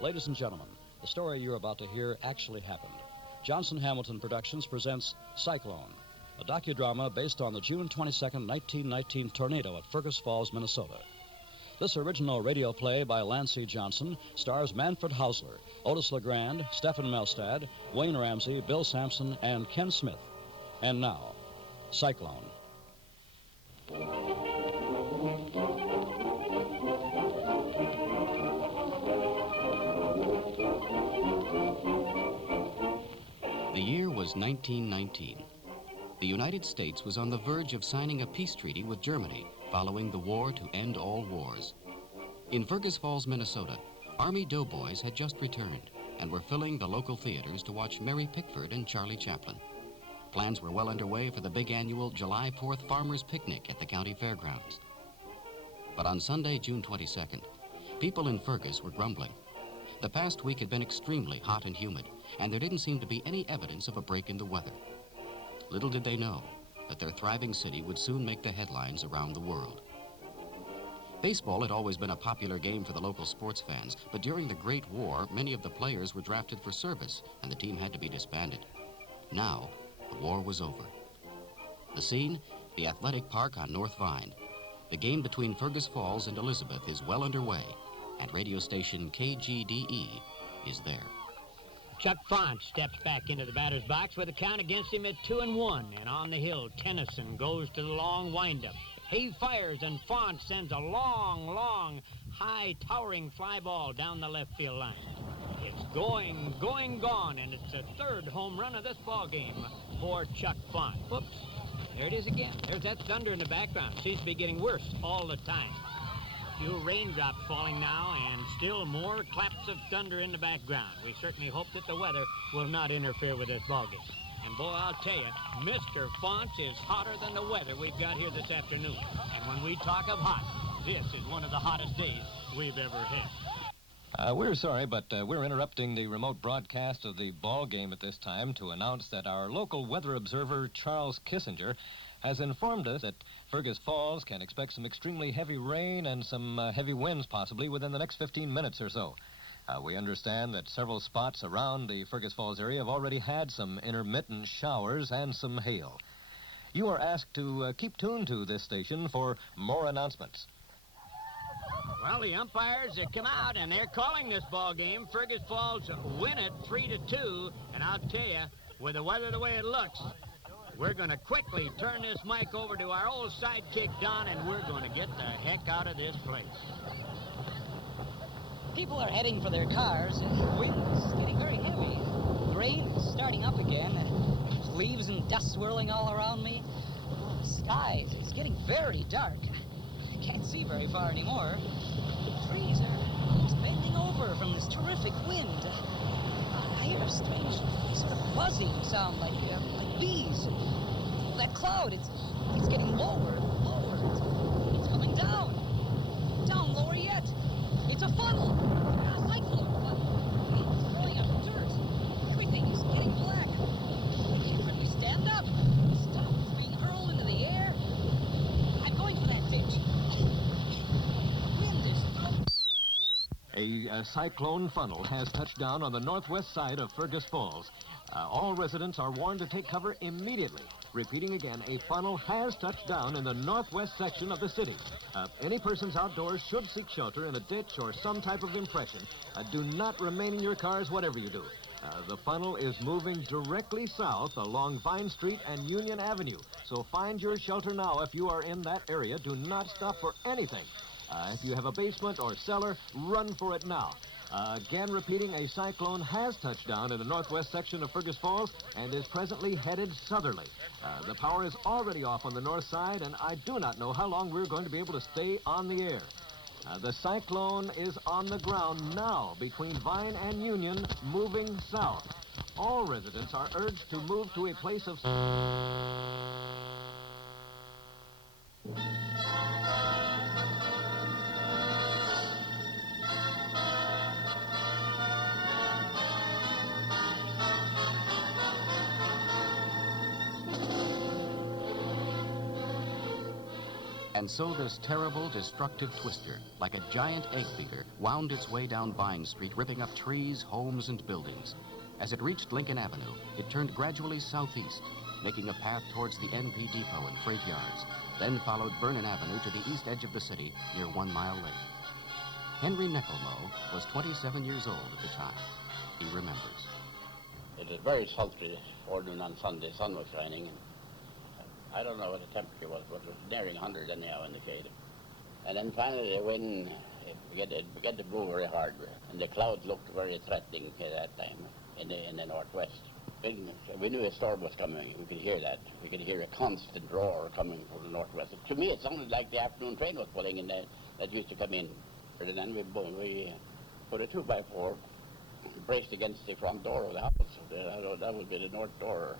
Ladies and gentlemen, the story you're about to hear actually happened. Johnson Hamilton Productions presents Cyclone, a docudrama based on the June 22, 1919 tornado at Fergus Falls, Minnesota. This original radio play by Lancey Johnson stars Manfred Hausler, Otis LeGrand, Stephen Melstad, Wayne Ramsey, Bill Sampson, and Ken Smith. And now, Cyclone. The year was 1919. The United States was on the verge of signing a peace treaty with Germany following the war to end all wars. In Fergus Falls, Minnesota, Army doughboys had just returned and were filling the local theaters to watch Mary Pickford and Charlie Chaplin. Plans were well underway for the big annual July 4th Farmers' Picnic at the county fairgrounds. But on Sunday, June 22nd, people in Fergus were grumbling. The past week had been extremely hot and humid, and there didn't seem to be any evidence of a break in the weather. Little did they know that their thriving city would soon make the headlines around the world. Baseball had always been a popular game for the local sports fans, but during the Great War, many of the players were drafted for service, and the team had to be disbanded. Now, the war was over. The scene, the athletic park on North Vine. The game between Fergus Falls and Elizabeth is well underway, and radio station KGDE is there. Chuck Font steps back into the batter's box with a count against him at 2-1. And on the hill, Tennyson goes to the long windup. He fires, and Font sends a long, high, towering fly ball down the left field line. It's going, gone, and it's the third home run of this ball game for Chuck Font. Whoops, there it is again. There's that thunder in the background. Seems to be getting worse all the time. Few raindrops falling now, and still more claps of thunder in the background. We certainly hope that the weather will not interfere with this ballgame. And boy, I'll tell you, Mr. Fonts is hotter than the weather we've got here this afternoon. And when we talk of hot, this is one of the hottest days we've ever had. We're sorry, but we're interrupting the remote broadcast of the ball game at this time to announce that our local weather observer, Charles Kissinger, has informed us that Fergus Falls can expect some extremely heavy rain and some heavy winds possibly within the next 15 minutes or so. We understand that several spots around the Fergus Falls area have already had some intermittent showers and some hail. You are asked to keep tuned to this station for more announcements. Well, the umpires have come out, and they're calling this ball game. Fergus Falls win it 3-2, and I'll tell you, with the weather the way it looks, we're going to quickly turn this mic over to our old sidekick, Don, and we're going to get the heck out of this place. People are heading for their cars. The wind is getting very heavy. The rain is starting up again. There's leaves and dust swirling all around me. The sky is getting very dark. I can't see very far anymore. The trees are bending over from this terrific wind. I hear a strange sort of buzzing sound like bees. That cloud, it's getting lower. It's coming down. Down lower yet. It's a funnel. A cyclone funnel. It's throwing up dirt. Everything is getting black. I can't hardly stand up. Stuff is being hurled into the air. I'm going for that ditch. Wind is throwing. A cyclone funnel has touched down on the northwest side of Fergus Falls. All residents are warned to take cover immediately. Repeating again, a funnel has touched down in the northwest section of the city. Any persons outdoors should seek shelter in a ditch or some type of impression. Do not remain in your cars, whatever you do. The funnel is moving directly south along Vine Street and Union Avenue. So find your shelter now if you are in that area. Do not stop for anything. If you have a basement or cellar, run for it now. Again, repeating, a cyclone has touched down in the northwest section of Fergus Falls and is presently headed southerly. The power is already off on the north side, and I do not know how long we're going to be able to stay on the air. The cyclone is on the ground now between Vine and Union, moving south. All residents are urged to move to a place of... And so this terrible, destructive twister, like a giant egg beater, wound its way down Vine Street, ripping up trees, homes, and buildings. As it reached Lincoln Avenue, it turned gradually southeast, making a path towards the NP Depot and freight yards, then followed Vernon Avenue to the east edge of the city near 1 Mile Lake. Henry Neckelmo was 27 years old at the time. He remembers. It was very sultry this forenoon on Sunday. Sun was shining. And I don't know what the temperature was, but it was nearing 100 anyhow in the shade. And then finally the wind began to blow very hard, and the clouds looked very threatening at that time in the northwest. We knew a storm was coming. We could hear that. We could hear a constant roar coming from the northwest. To me, it sounded like the afternoon train was pulling in that used to come in. And then we put a 2x4 braced against the front door of the house. That would be the north door.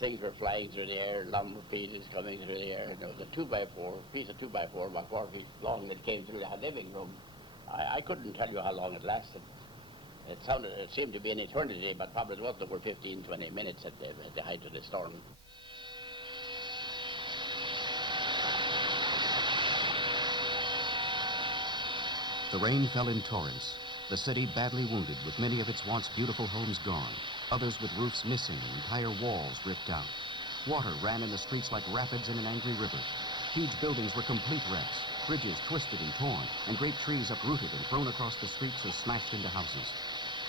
Things were flying through the air, lumber pieces coming through the air. And there was a 2x4, piece of 2x4 about 4 feet long that came through the living room. I couldn't tell you how long it lasted. It seemed to be an eternity, but probably it was over 15, 20 minutes at the height of the storm. The rain fell in torrents. The city badly wounded, with many of its once beautiful homes gone, others with roofs missing and entire walls ripped out. Water ran in the streets like rapids in an angry river. Huge buildings were complete wrecks, bridges twisted and torn, and great trees uprooted and thrown across the streets or smashed into houses.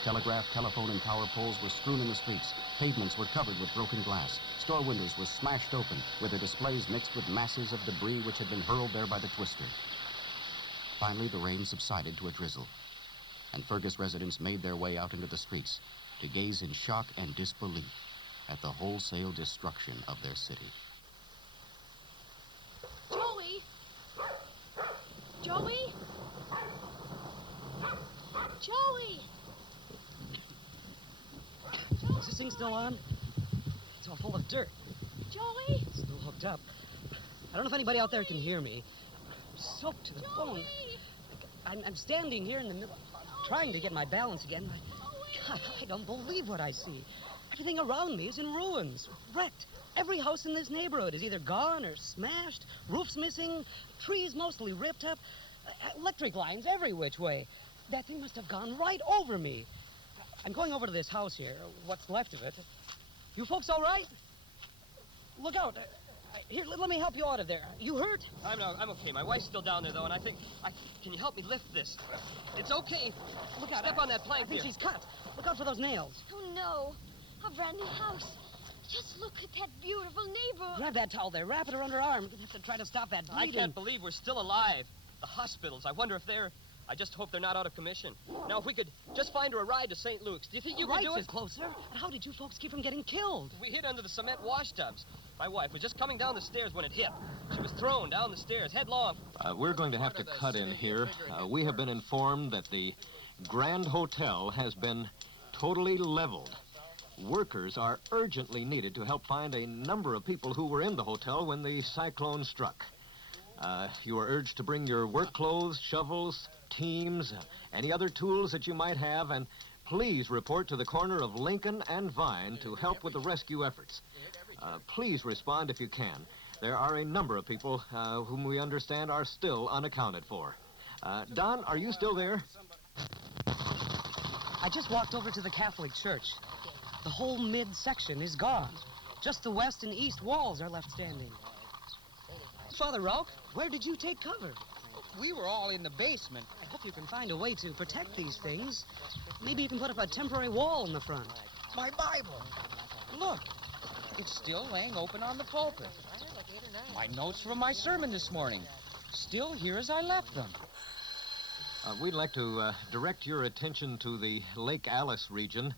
Telegraph, telephone, and power poles were strewn in the streets. Pavements were covered with broken glass. Store windows were smashed open, with their displays mixed with masses of debris which had been hurled there by the twister. Finally, the rain subsided to a drizzle, and Fergus residents made their way out into the streets to gaze in shock and disbelief at the wholesale destruction of their city. Joey? Joey? Joey? Is this thing still on? It's all full of dirt. Joey? Still hooked up. I don't know if anybody out there can hear me. I'm soaked to the bone. I'm standing here in the middle, trying to get my balance again. God, I don't believe what I see. Everything around me is in ruins, wrecked. Every house in this neighborhood is either gone or smashed, roofs missing, trees mostly ripped up, electric lines every which way. That thing must have gone right over me. I'm going over to this house here, what's left of it. You folks all right? Look out. Here, let me help you out of there. You hurt? I'm okay. My wife's still down there, though, and I think... Can you help me lift this? It's okay. Look out. Step on that plank I think there. she's cut. Look out for those nails. Oh, no. A brand new house. Just look at that beautiful neighbor. Grab that towel there. Wrap it around her arm. We're going to have to try to stop that I bleeding. can't believe we're still alive. The hospitals, I wonder if they're... I just hope they're not out of commission. Now, if we could just find her a ride to St. Luke's, do you think you could do Right, it? closer. And how did you folks keep from getting killed? We hid under the cement wash tubs. My wife was just coming down the stairs when it hit. She was thrown down the stairs, headlong. We're going to have to cut in here. We have been informed that the Grand Hotel has been totally leveled. Workers are urgently needed to help find a number of people who were in the hotel when the cyclone struck. You are urged to bring your work clothes, shovels, teams, any other tools that you might have, and please report to the corner of Lincoln and Vine to help with the rescue efforts. Please respond if you can. There are a number of people whom we understand are still unaccounted for. Don, are you still there? I just walked over to the Catholic Church. The whole mid-section is gone. Just the west and east walls are left standing. Father Rauch, where did you take cover? We were all in the basement. I hope you can find a way to protect these things. Maybe you can put up a temporary wall in the front. My Bible. Look, it's still laying open on the pulpit. My notes from my sermon this morning, still here as I left them. We'd like to direct your attention to the Lake Alice region.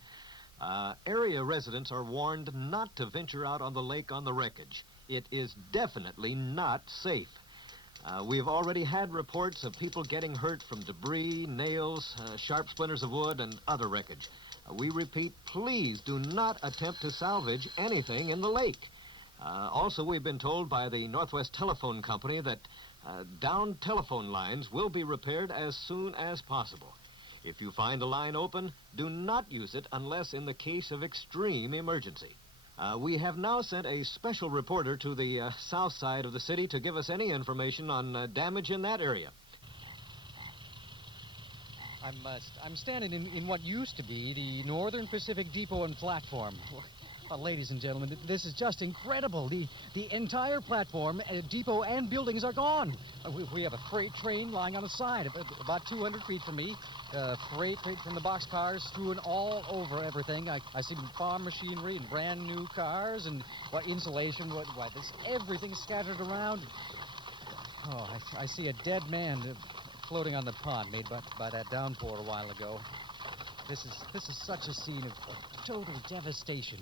Area residents are warned not to venture out on the lake on the wreckage. It is definitely not safe. We've already had reports of people getting hurt from debris, nails, sharp splinters of wood, and other wreckage. We repeat, please do not attempt to salvage anything in the lake. Also, we've been told by the Northwest Telephone Company that downed telephone lines will be repaired as soon as possible. If you find a line open, do not use it unless in the case of extreme emergency. We have now sent a special reporter to the south side of the city to give us any information on damage in that area. I'm standing in what used to be the Northern Pacific Depot and platform. Well, ladies and gentlemen, this is just incredible. The entire platform, depot, and buildings are gone. We have a freight train lying on the side, about 200 feet from me. Freight from the boxcars strewn all over everything. I see farm machinery and brand new cars and insulation. There's everything scattered around. Oh, I see a dead man floating on the pond made by that downpour a while ago. This is such a scene of total devastation.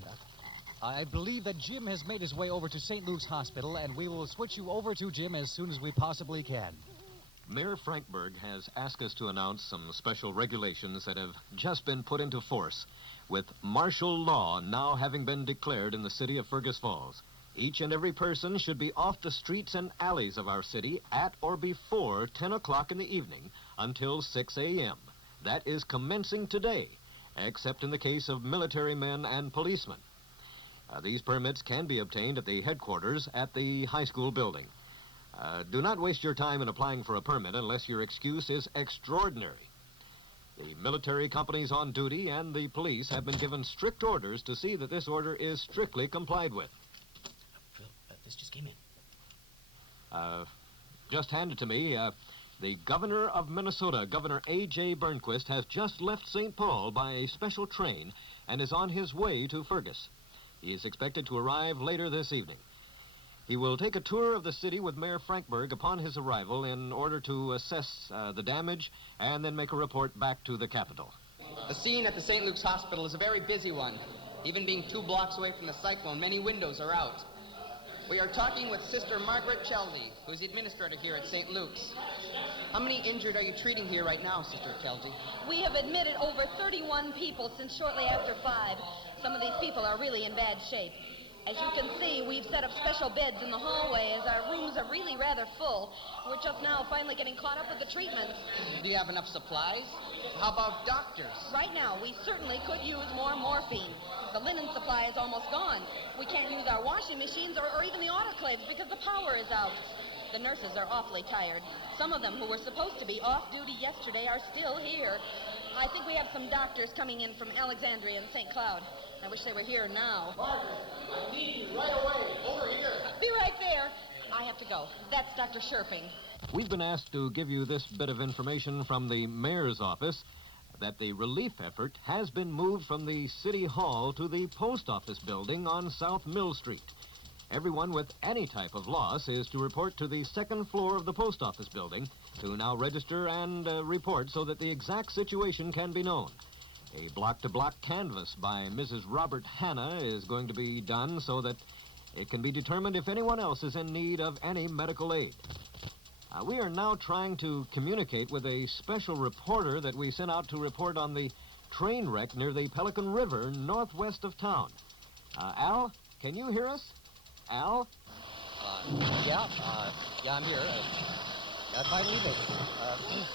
I believe that Jim has made his way over to St. Luke's Hospital, and we will switch you over to Jim as soon as we possibly can. Mayor Frankberg has asked us to announce some special regulations that have just been put into force, with martial law now having been declared in the city of Fergus Falls. Each and every person should be off the streets and alleys of our city at or before 10 o'clock in the evening until 6 a.m. That is commencing today, except in the case of military men and policemen. These permits can be obtained at the headquarters at the high school building. Do not waste your time in applying for a permit unless your excuse is extraordinary. The military companies on duty and the police have been given strict orders to see that this order is strictly complied with. Phil, this just came in. Just handed to me. The governor of Minnesota, Governor A.J. Burnquist, has just left St. Paul by a special train and is on his way to Fergus. He is expected to arrive later this evening. He will take a tour of the city with Mayor Frankberg upon his arrival in order to assess the damage and then make a report back to the capital. The scene at the St. Luke's Hospital is a very busy one. Even being 2 blocks away from the cyclone, many windows are out. We are talking with Sister Margaret Keldy, who's the administrator here at St. Luke's. How many injured are you treating here right now, Sister Keldy? We have admitted over 31 people since shortly after 5. Some of these people are really in bad shape. As you can see, we've set up special beds in the hallway as our rooms are really rather full. We're just now finally getting caught up with the treatments. Do you have enough supplies? How about doctors? Right now, we certainly could use more morphine. The linen supply is almost gone. We can't use our washing machines or even the autoclaves because the power is out. The nurses are awfully tired. Some of them who were supposed to be off duty yesterday are still here. I think we have some doctors coming in from Alexandria and St. Cloud. I wish they were here now. Margaret, I need you right away. Over here. Be right there. I have to go. That's Dr. Sherping. We've been asked to give you this bit of information from the mayor's office that the relief effort has been moved from the city hall to the post office building on South Mill Street. Everyone with any type of loss is to report to the 2nd floor of the post office building to now register and report so that the exact situation can be known. A block-to-block canvass by Mrs. Robert Hanna is going to be done so that it can be determined if anyone else is in need of any medical aid. We are now trying to communicate with a special reporter that we sent out to report on the train wreck near the Pelican River northwest of town. Al, can you hear us? Al? Yeah, I'm here. I finally made it.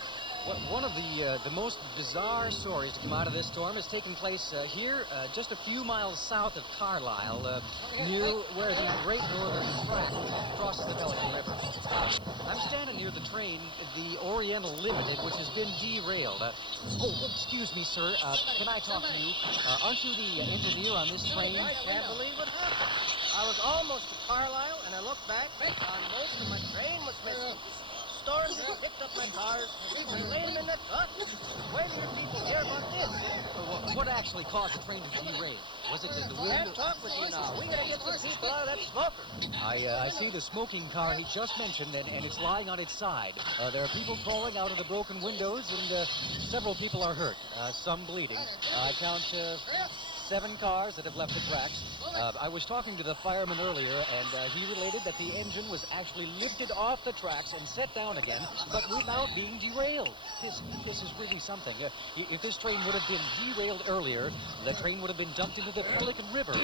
One of the most bizarre stories to come out of this storm has taken place here, just a few miles south of Carlisle, near where the Great Northern Track crosses the Pelican River. I'm standing near the train, the Oriental Limited, which has been derailed. Excuse me, sir. Can I talk to you? Aren't you the engineer on this train? I can't believe what happened. I was almost to Carlisle, and I looked back, and most of my train was missing. Stores had picked up my cars, people laid them in the truck. When did people hear about this? What actually caused the train to derail? Was it the wind? I can't talk with you now. We gotta get the people out of that smoker. I see the smoking car he just mentioned, and it's lying on its side. There are people crawling out of the broken windows, and several people are hurt, some bleeding. I count 7 cars that have left the tracks. I was talking to the fireman earlier, and he related that the engine was actually lifted off the tracks and set down again, but without being derailed. This is really something. If this train would have been derailed earlier, the train would have been dumped into the Pelican River.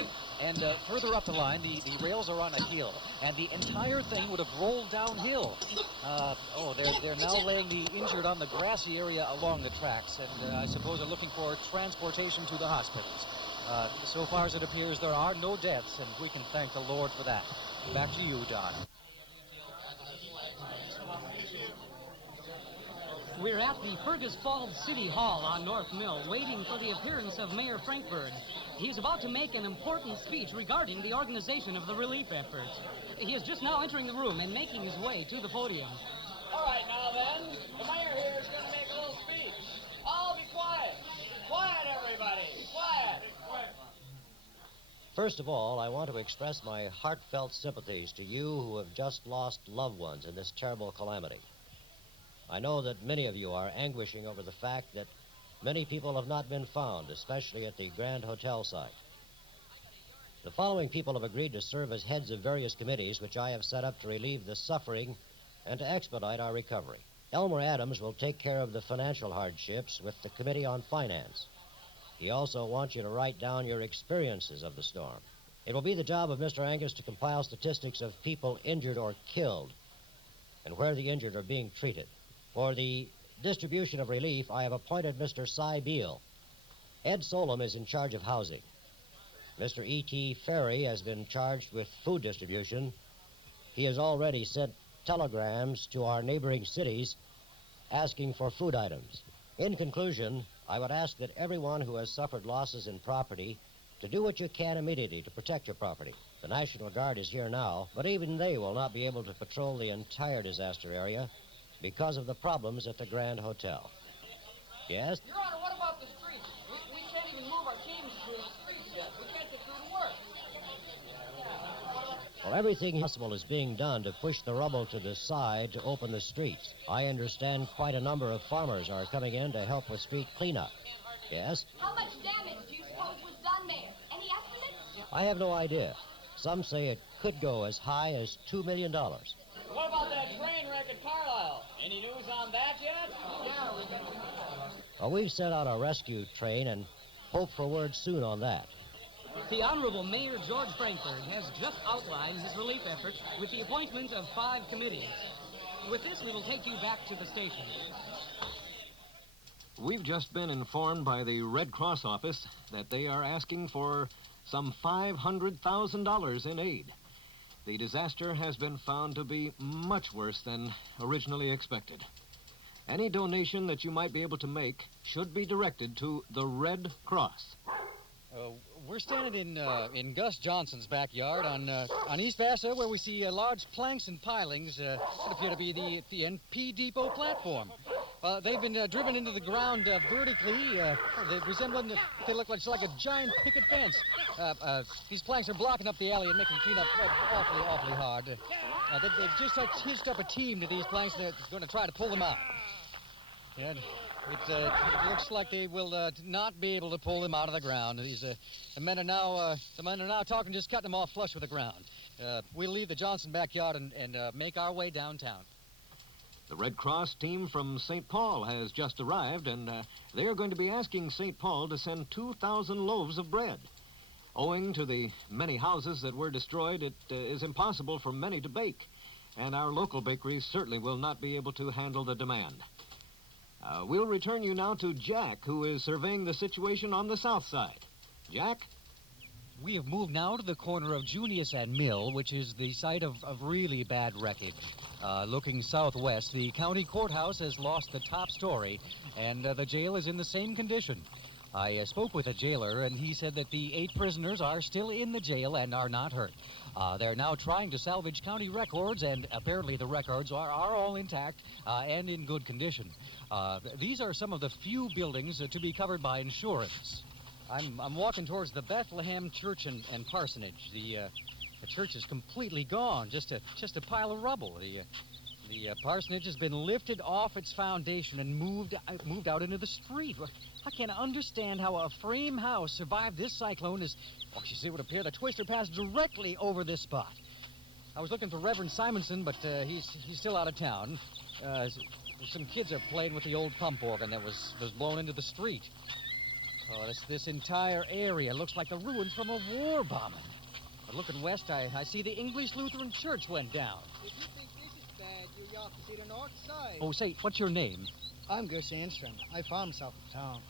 And further up the line, the rails are on a hill, and the entire thing would have rolled downhill. They're now laying the injured on the grassy area along the tracks, and I suppose they're looking for transportation to the hospitals. So far as it appears, there are no deaths, and we can thank the Lord for that. Back to you, Don. We're at the Fergus Falls City Hall on North Mill, waiting for the appearance of Mayor Frankfurt. He's about to make an important speech regarding the organization of the relief efforts. He is just now entering the room and making his way to the podium. All right, now then, the mayor here is going to make a little speech. All be quiet. Quiet, everybody. Quiet. First of all, I want to express my heartfelt sympathies to you who have just lost loved ones in this terrible calamity. I know that many of you are anguishing over the fact that many people have not been found, especially at the Grand Hotel site. The following people have agreed to serve as heads of various committees which I have set up to relieve the suffering and to expedite our recovery. Elmer Adams will take care of the financial hardships with the Committee on Finance. He also wants you to write down your experiences of the storm. It will be the job of Mr. Angus to compile statistics of people injured or killed and where the injured are being treated. For the distribution of relief, I have appointed Mr. Cy Beale. Ed Solom is in charge of housing. Mr. E.T. Ferry has been charged with food distribution. He has already sent telegrams to our neighboring cities asking for food items. In conclusion, I would ask that everyone who has suffered losses in property to do what you can immediately to protect your property. The National Guard is here now, but even they will not be able to patrol the entire disaster area because of the problems at the Grand Hotel. Yes? Your Honor, what about the streets? We can't even move our teams through the streets yet. We can't get through to work. Well, everything possible is being done to push the rubble to the side to open the streets. I understand quite a number of farmers are coming in to help with street cleanup. Yes? How much damage do you suppose was done, Mayor? Any estimates? I have no idea. Some say it could go as high as $2 million. What about that train wreck at Carlisle? Any news on that yet? Yeah, we got Well, we've sent out a rescue train and hope for word soon on that. The Honorable Mayor George Frankfurt has just outlined his relief efforts with the appointment of 5 committees. With this, we will take you back to the station. We've just been informed by the Red Cross office that they are asking for some $500,000 in aid. The disaster has been found to be much worse than originally expected. Any donation that you might be able to make should be directed to the Red Cross. We're standing in Gus Johnson's backyard on East Vassa, where we see large planks and pilings that appear to be the NP Depot platform. They've been driven into the ground vertically. They look like a giant picket fence. These planks are blocking up the alley and making cleanup awfully hard. They've just hitched up a team to these planks, and they're going to try to pull them out. And it looks like they will not be able to pull them out of the ground. The men are now talking, just cutting them off flush with the ground. We'll leave the Johnson backyard and make our way downtown. The Red Cross team from St. Paul has just arrived, and they are going to be asking St. Paul to send 2,000 loaves of bread. Owing to the many houses that were destroyed, it is impossible for many to bake, and our local bakeries certainly will not be able to handle the demand. We'll return you now to Jack, who is surveying the situation on the south side. Jack? We have moved now to the corner of Junius and Mill, which is the site of really bad wreckage. Looking southwest, the county courthouse has lost the top story, and the jail is in the same condition. I spoke with a jailer, and he said that the 8 prisoners are still in the jail and are not hurt. They're now trying to salvage county records, and apparently the records are all intact and in good condition. These are some of the few buildings to be covered by insurance. I'm walking towards the Bethlehem Church and Parsonage. The church is completely gone, just a pile of rubble. The parsonage has been lifted off its foundation and moved out into the street. I can't understand how a frame house survived this cyclone. It would appear the twister passed directly over this spot. I was looking for Reverend Simonson, but he's still out of town. Some kids are playing with the old pump organ that was blown into the street. Oh, this entire area looks like the ruins from a war bombing. But looking west, I see the English Lutheran Church went down. If you think this is bad, you ought to see the north side. Oh, say, what's your name? I'm Gus Anstrom. I farm south of town.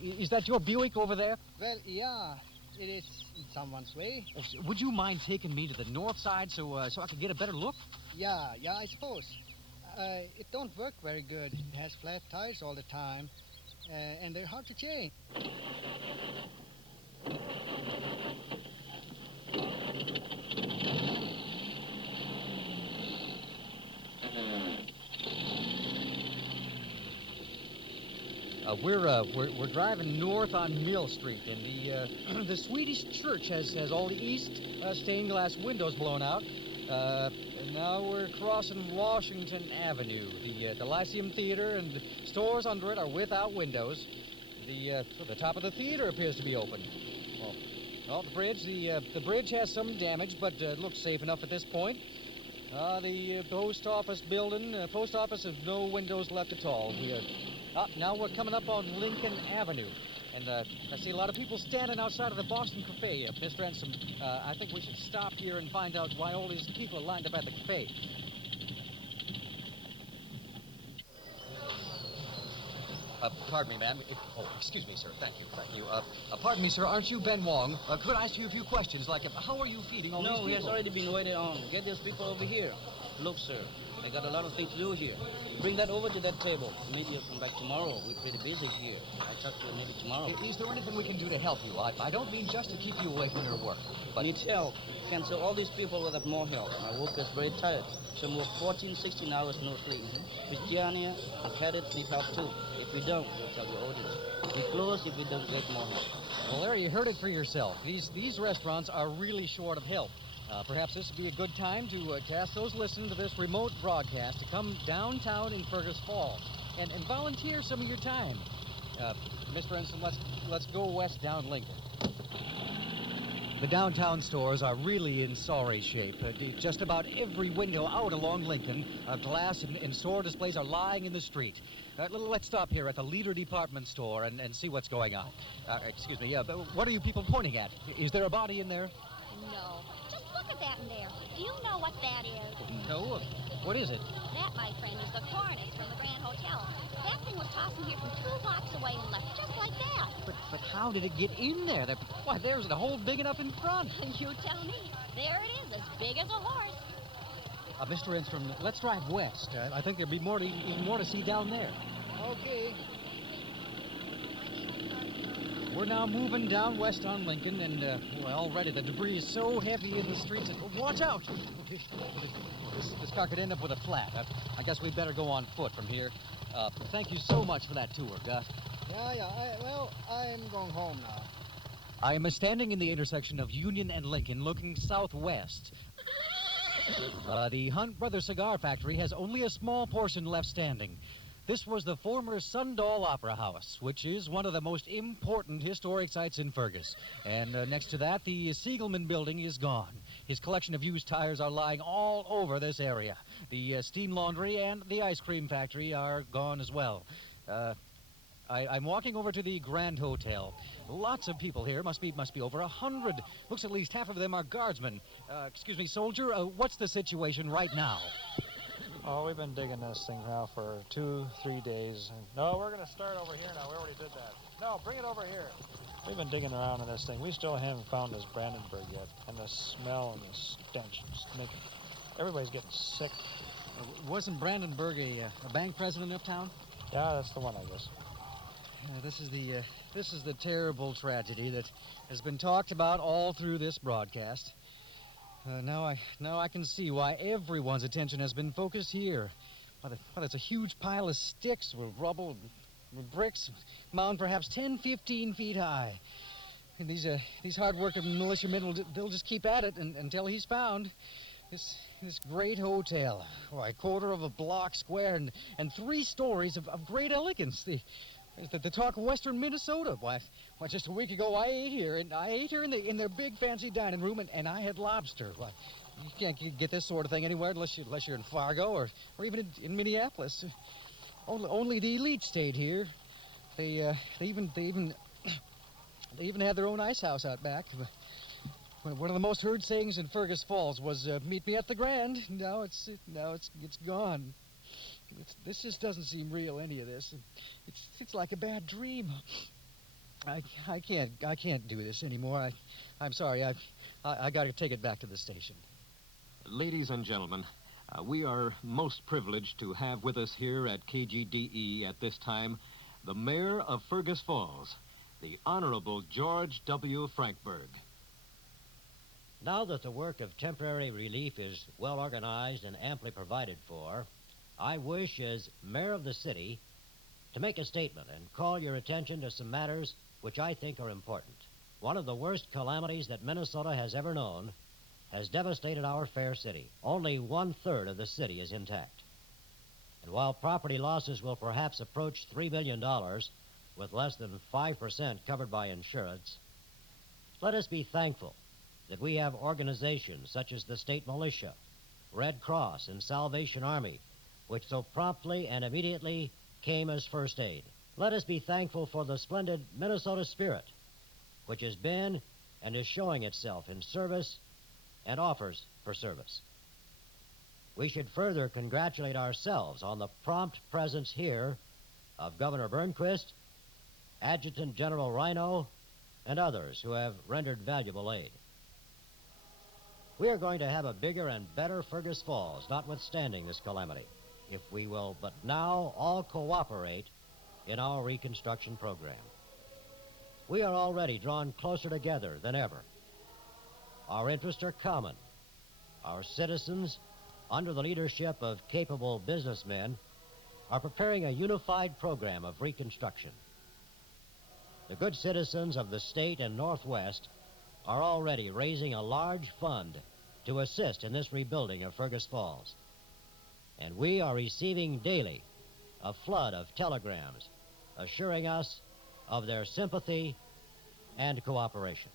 Is that your Buick over there? Well, yeah, it is in someone's way. Would you mind taking me to the north side so I could get a better look? Yeah, I suppose. it don't work very good. It has flat tires all the time, and they're hard to change. We're driving north on Mill Street, and the the Swedish church has all the east stained glass windows blown out. And now we're crossing Washington Avenue. The Lyceum Theater and the stores under it are without windows. The top of the theater appears to be open. Well, the bridge has some damage, but looks safe enough at this point. The post office building, post office has no windows left at all. Now we're coming up on Lincoln Avenue, and I see a lot of people standing outside of the Boston Cafe. Mr. Ransom, I think we should stop here and find out why all these people are lined up at the cafe. Pardon me, ma'am. Excuse me, sir. Thank you. Pardon me, sir. Aren't you Ben Wong? Could I ask you a few questions, like how are you feeding all these people? No, he has already been waited on. Get these people over here. Look, sir, I got a lot of things to do here. Bring that over to that table. Maybe you'll come back tomorrow. We're pretty busy here. I talk to you maybe tomorrow. Is there anything we can do to help you? I don't mean just to keep you away from your work, but... Needs help. Cancel all these people will have more help. My workers very tired. Some work 14, 16 hours, no sleep. Christiania and cadets need help too. If we don't, we'll tell your audience. We close if we don't get more help. Well, Larry, you heard it for yourself. These restaurants are really short of help. Perhaps this would be a good time to ask those listening to this remote broadcast to come downtown in Fergus Falls and volunteer some of your time. Mr. Ensign, let's go west down Lincoln. The downtown stores are really in sorry shape. Just about every window out along Lincoln, glass and store displays are lying in the street. Let's stop here at the Leader Department Store and see what's going on. Excuse me, what are you people pointing at? Is there a body in there? No. Just look at that in there. Do you know what that is? No. What is it? That, my friend, is the cornice from the Grand Hotel. That thing was tossed in here from 2 blocks away and left just like that. But how did it get in there? Why, there's a hole big enough in front. You tell me. There it is, as big as a horse. Mr. Instrom, let's drive west. I think there'll be even more to see down there. Okay. We're now moving down west on Lincoln, and, already the debris is so heavy in the streets. Watch out! This car could end up with a flat. I guess we'd better go on foot from here. Thank you so much for that tour, Gus. Yeah. I'm going home now. I am standing in the intersection of Union and Lincoln, looking southwest. The Hunt Brothers Cigar Factory has only a small portion left standing. This was the former Sundoll Opera House, which is one of the most important historic sites in Fergus. And next to that, the Siegelman building is gone. His collection of used tires are lying all over this area. The steam laundry and the ice cream factory are gone as well. I'm walking over to the Grand Hotel. Lots of people here, must be over 100. Looks at least half of them are guardsmen. Excuse me, soldier, what's the situation right now? Oh, we've been digging this thing now for 2-3 days. No, we're going to start over here now. We already did that. No, bring it over here. We've been digging around in this thing. We still haven't found this Brandenburg yet. And the smell and the stench. Everybody's getting sick. Wasn't Brandenburg a bank president of town? Yeah, that's the one, I guess. This is the terrible tragedy that has been talked about all through this broadcast. Now I can see why everyone's attention has been focused here. It's a huge pile of sticks with rubble, with bricks, mound perhaps 10, 15 feet high. And these hard-working militiamen, they'll just keep at it until he's found. This great hotel, a quarter of a block square and 3 stories of great elegance. The talk of western Minnesota. Why, just a week ago I ate here in their big fancy dining room, and I had lobster. Why, you can't get this sort of thing anywhere unless you're in Fargo or even in Minneapolis. Only the elite stayed here. They even had their own ice house out back. One of the most heard sayings in Fergus Falls was, "Meet me at the Grand." Now it's gone. This just doesn't seem real, any of this. It's like a bad dream. I can't do this anymore. I'm sorry. I got to take it back to the station. Ladies and gentlemen, We are most privileged to have with us here at KGDE at this time the mayor of Fergus Falls, the Honorable George W. Frankberg. Now that the work of temporary relief is well organized and amply provided for, I wish, as mayor of the city, to make a statement and call your attention to some matters which I think are important. One of the worst calamities that Minnesota has ever known has devastated our fair city. Only 1/3 of the city is intact. And while property losses will perhaps approach $3 billion, with less than 5% covered by insurance, let us be thankful that we have organizations such as the state militia, Red Cross, and Salvation Army, which so promptly and immediately came as first aid. Let us be thankful for the splendid Minnesota spirit, which has been and is showing itself in service and offers for service. We should further congratulate ourselves on the prompt presence here of Governor Burnquist, Adjutant General Rhino, and others who have rendered valuable aid. We are going to have a bigger and better Fergus Falls, notwithstanding this calamity, if we will but now all cooperate in our reconstruction program. We are already drawn closer together than ever. Our interests are common. Our citizens, under the leadership of capable businessmen, are preparing a unified program of reconstruction. The good citizens of the state and Northwest are already raising a large fund to assist in this rebuilding of Fergus Falls. And we are receiving daily a flood of telegrams assuring us of their sympathy and cooperation.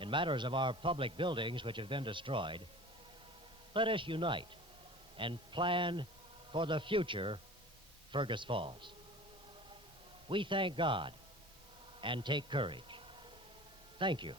In matters of our public buildings which have been destroyed, let us unite and plan for the future Fergus Falls. We thank God and take courage. Thank you.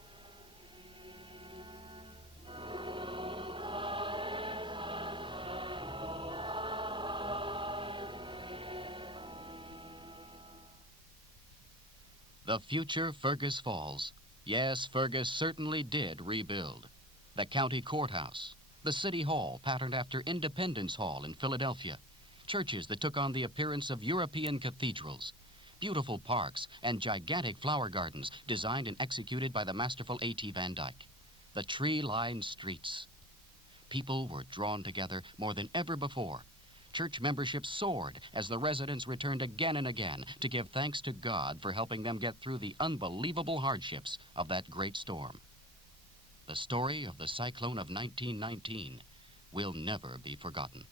The future Fergus Falls. Yes, Fergus certainly did rebuild. The county courthouse, the city hall patterned after Independence Hall in Philadelphia, churches that took on the appearance of European cathedrals, beautiful parks and gigantic flower gardens designed and executed by the masterful A.T. Van Dyke, the tree-lined streets. People were drawn together more than ever before. Church membership soared as the residents returned again and again to give thanks to God for helping them get through the unbelievable hardships of that great storm. The story of the Cyclone of 1919 will never be forgotten.